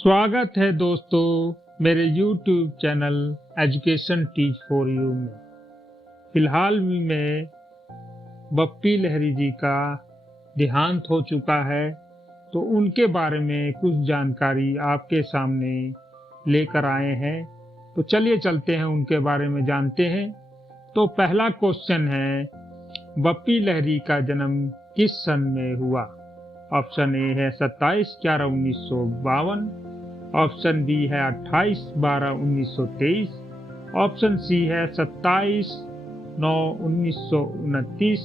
स्वागत है दोस्तों मेरे YouTube channel education teach for you में। फिलहाल में बप्पी लहिरी जी का देहांत हो चुका है, तो उनके बारे में कुछ जानकारी आपके सामने लेकर आए हैं। तो चलिए चलते हैं उनके बारे में जानते हैं। तो पहला क्वेश्चन है, बप्पी लहिरी का जन्म किस सन में हुआ? ऑप्शन ए है 27/11/1952, ऑप्शन बी है 28/12/1923, ऑप्शन सी है 27/9/1929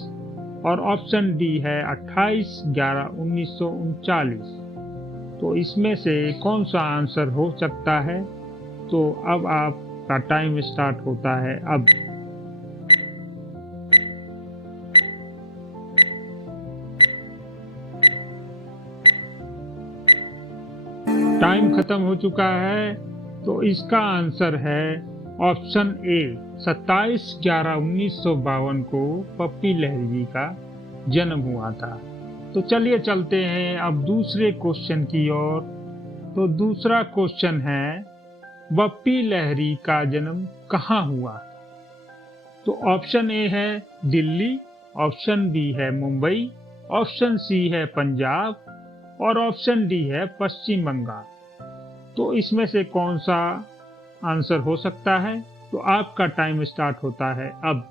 और ऑप्शन डी है 28/11/1939। तो इसमें से कौन सा आंसर हो सकता है? तो अब आपका टाइम स्टार्ट होता है अब। टाइम खत्म हो चुका है। तो इसका आंसर है ऑप्शन ए, 27/11/1952 को बप्पी लहिरी जी का जन्म हुआ था। तो चलिए चलते हैं अब दूसरे क्वेश्चन की ओर। तो दूसरा क्वेश्चन है, बप्पी लहिरी का जन्म कहाँ हुआ? तो ऑप्शन ए है दिल्ली, ऑप्शन बी है मुंबई, ऑप्शन सी है पंजाब और ऑप्शन डी है पश्चिम बंगाल। तो इसमें से कौन सा आंसर हो सकता है? तो आपका टाइम स्टार्ट होता है अब।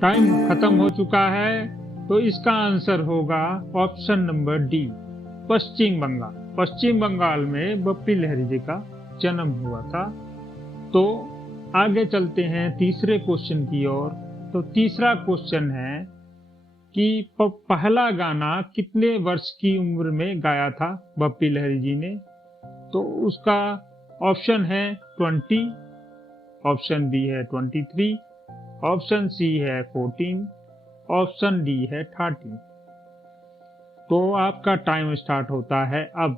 टाइम खत्म हो चुका है। तो इसका आंसर होगा ऑप्शन नंबर डी, पश्चिम बंगाल। पश्चिम बंगाल में बप्पी लहिरी जी का जन्म हुआ था। तो आगे चलते हैं तीसरे क्वेश्चन की ओर। तो तीसरा क्वेश्चन है कि पहला गाना कितने वर्ष की उम्र में गाया था बप्पी लहिरी जी ने? तो उसका ऑप्शन है 20, ऑप्शन बी है 23, ऑप्शन सी है 14, ऑप्शन डी है 13। तो आपका टाइम स्टार्ट होता है अब।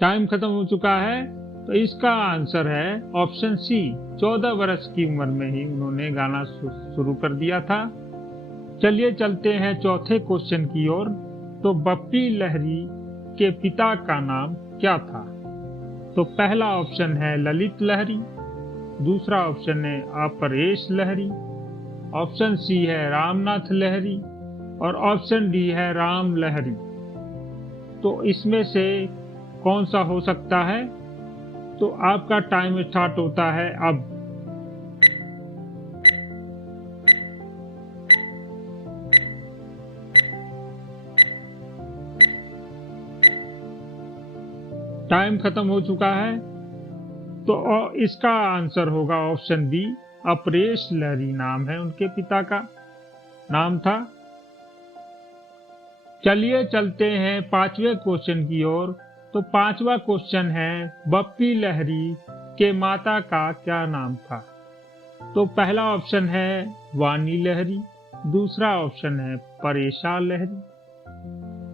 टाइम खत्म हो चुका है। तो इसका आंसर है ऑप्शन सी, 14 वर्ष की उम्र में ही उन्होंने गाना शुरू कर दिया था। चलिए चलते हैं चौथे क्वेश्चन की ओर। तो बप्पी लहिरी के पिता का नाम क्या था? तो पहला ऑप्शन है ललित लहिरी, दूसरा ऑप्शन है अपरेश लहिरी, ऑप्शन सी है रामनाथ लहिरी और ऑप्शन डी है राम लहिरी। तो इसमें से कौन सा हो सकता है? तो आपका टाइम स्टार्ट होता है अब। टाइम खत्म हो चुका है। तो इसका आंसर होगा ऑप्शन बी, अपरेश लहिरी नाम है उनके पिता का नाम था। चलिए चलते हैं पांचवें क्वेश्चन की ओर। तो पांचवा क्वेश्चन है, बप्पी लहिरी के माता का क्या नाम था? तो पहला ऑप्शन है वानी लहिरी, दूसरा ऑप्शन है परेशा लहिरी,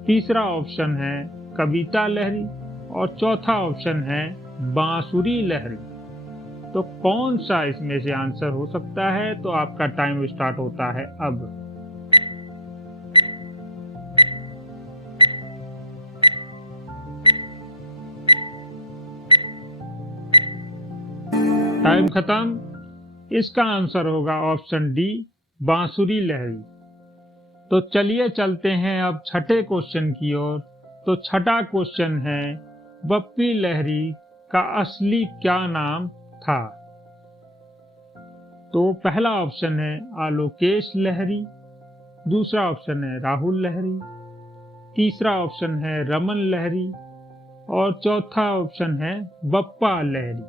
तीसरा ऑप्शन है कविता लहिरी और चौथा ऑप्शन है बांसुरी लहिरी। तो कौन सा इसमें से आंसर हो सकता है? तो आपका टाइम स्टार्ट होता है अब। टाइम खत्म। इसका आंसर होगा ऑप्शन डी, बांसुरी लहिरी। तो चलिए चलते हैं अब छठे क्वेश्चन की ओर। तो छठा क्वेश्चन है, बप्पी लहिरी का असली क्या नाम था? तो पहला ऑप्शन है आलोकेश लहिरी, दूसरा ऑप्शन है राहुल लहिरी, तीसरा ऑप्शन है रमन लहिरी और चौथा ऑप्शन है बप्पा लहिरी।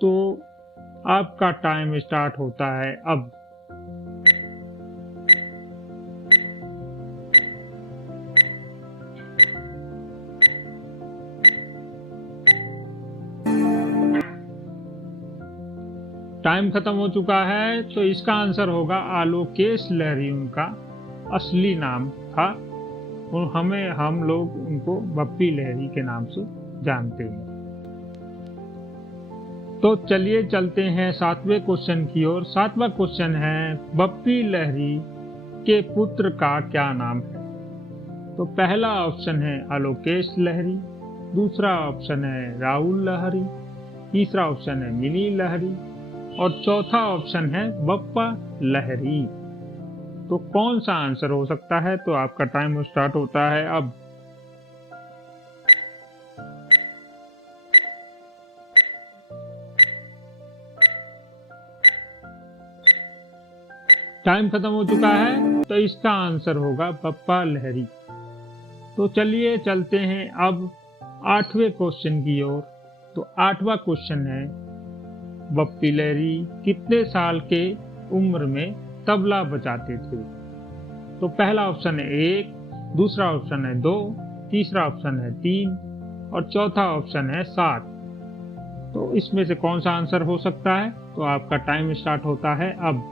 तो आपका टाइम स्टार्ट होता है अब। टाइम खत्म हो चुका है। तो इसका आंसर होगा आलोकेश लहिरी उनका असली नाम था और हम लोग उनको बप्पी लहरी के नाम से जानते हैं। तो चलिए चलते हैं 7वें क्वेश्चन की ओर। 7वां क्वेश्चन है बप्पी लहरी के पुत्र का क्या नाम है? तो पहला ऑप्शन है आलोकेश लहरी, दूसरा ऑप्शन है राहुल लहरी, तीसरा ऑप्शन है मिनी लहरी और चौथा ऑप्शन है बप्पा लहरी। तो कौन सा आंसर हो सकता है? तो आपका टाइम स्टार्ट होता है अब। टाइम खत्म हो चुका है, तो इसका आंसर होगा बप्पा लहरी। तो चलिए चलते हैं अब 8वें क्वेश्चन की ओर। तो 8वां क्वेश्चन है बप्पी लहरी कितने साल के उम्र में तबला बजाते थे? तो पहला ऑप्शन है 1, दूसरा ऑप्शन है 2, तीसरा ऑप्शन है 3 और चौथा ऑप्शन है 7। तो इसमें से कौन सा आंसर हो सकता है? तो आपका टाइम स्टार्ट होता है अब।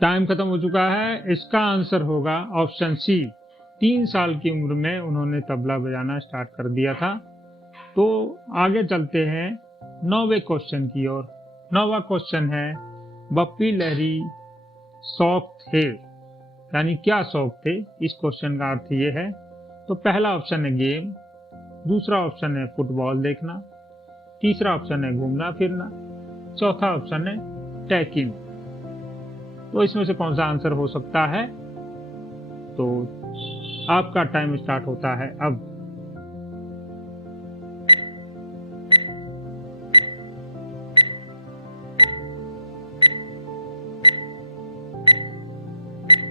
टाइम खत्म हो चुका है। इसका आंसर होगा ऑप्शन सी। 3 साल की उम्र में उन्होंने तबला बजाना स्टार्ट कर दिया था। तो आगे चलते हैं 9वें क्वेश्चन की ओर। 9वां क्वेश्चन है बप्पी लहरी शौक थे, यानी क्या शौक थे? इस क्वेश्चन का अर्थ ये है। तो पहला ऑप्शन है गेम, दूसरा ऑप्शन है फुटबॉल देखना, तीसरा ऑप्शन है घूमना फिरना, चौथा ऑप्शन है ट्रैकिंग। तो इसमें से कौन सा आंसर हो सकता है? तो आपका टाइम स्टार्ट होता है अब।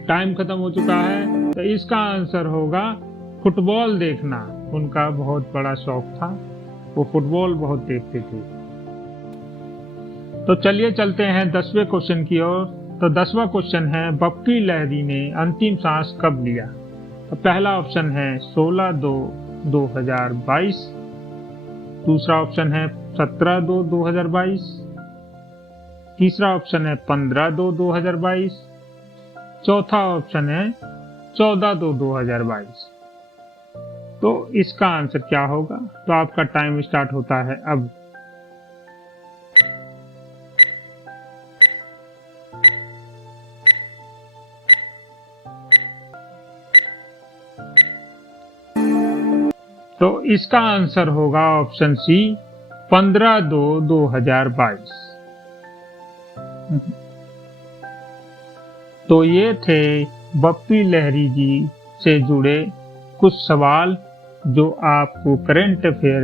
टाइम खत्म हो चुका है, तो इसका आंसर होगा फुटबॉल देखना। उनका बहुत बड़ा शौक था, वो फुटबॉल बहुत देखते थे। तो चलिए चलते हैं 10वें क्वेश्चन की ओर। तो 10वां क्वेश्चन है बप्पी लहरी ने अंतिम सांस कब लिया? तो पहला ऑप्शन है 16/2/2022, दूसरा ऑप्शन है 17/2/2022, तीसरा ऑप्शन है 15/2/2022, चौथा ऑप्शन है 14/2/2022। तो इसका आंसर क्या होगा? तो आपका टाइम स्टार्ट होता है अब। तो इसका आंसर होगा ऑप्शन सी 15/2/2022। तो ये थे बप्पी लहरी जी से जुड़े कुछ सवाल जो आपको करंट अफेयर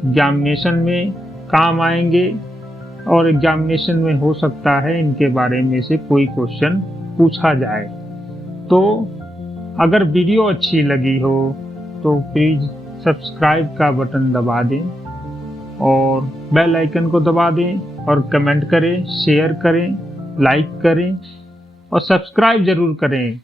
एग्जामिनेशन में काम आएंगे और एग्जामिनेशन में हो सकता है इनके बारे में से कोई क्वेश्चन पूछा जाए। तो अगर वीडियो अच्छी लगी हो तो प्लीज सब्सक्राइब का बटन दबा दें और बेल आइकन को दबा दें और कमेंट करें, शेयर करें, लाइक करें और सब्सक्राइब जरूर करें।